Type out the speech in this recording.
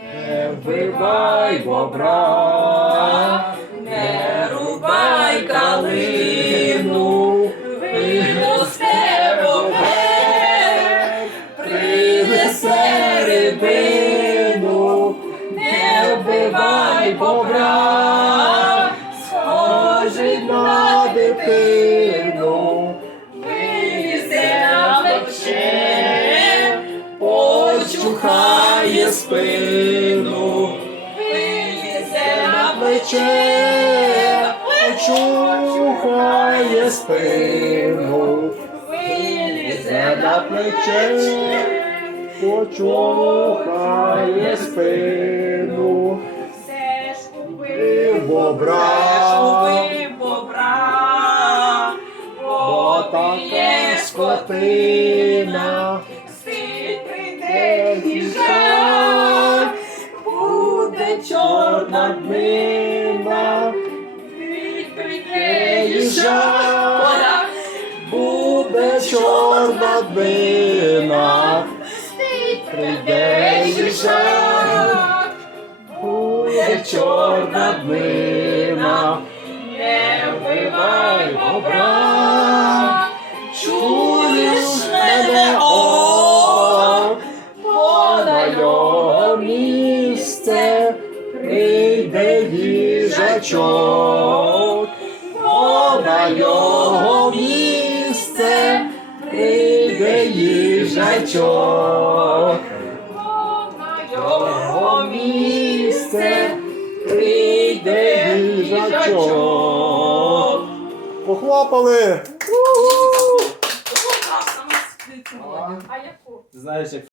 Не вбивай бобра, не рубай калину, виносте вогне, принесе риби. Почухає спину, вилізе на плече, почухає спину, вилізе на плече. почухає спину. Все ж купив бобра. купив бобра, бо така скотина. Днина. Сить прийде їжак, Буде чорна днина, прийде їжак, буде чорна днина. Не вбивай бобра, чуєш мене, о, його місце прийде їжачок, О, на його місце прийде їжачок, на його місце прийде їжачок. Похлопали! А яку? Знаєш, як